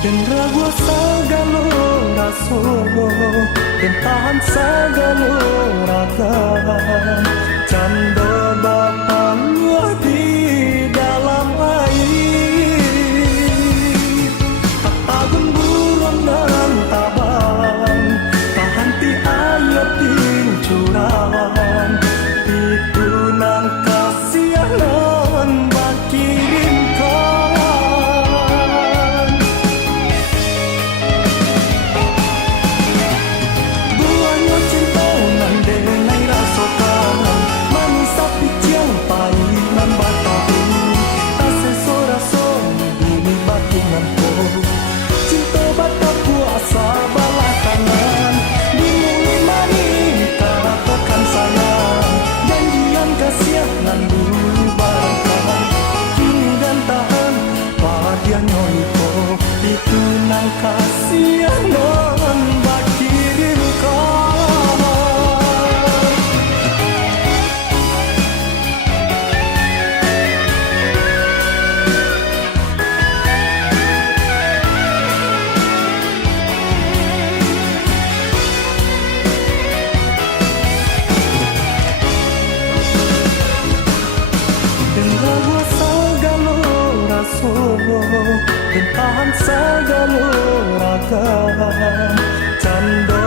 Dan ragu sagalo raso, dan tahan sagalo raga. Canda bapa luar di dalam air, tak tagun burung dan tabang, tahan ti air di curang. Itu nang kasihanan bakirinkan. Buahnya cinta nan denai rasakan, manis api ciang pahit nan batahu. Tak sesora som bumi batingan ko, cinta bata puasa balah tangan. Dimulai mani katakan sayang, janjian kasih nan dulu barangkan. Kini dan tahan bahagia nyonko, itu nang kasihanan bakirinkan. Dan ragu sagalo raso, dan tahan sagalo raga. Canda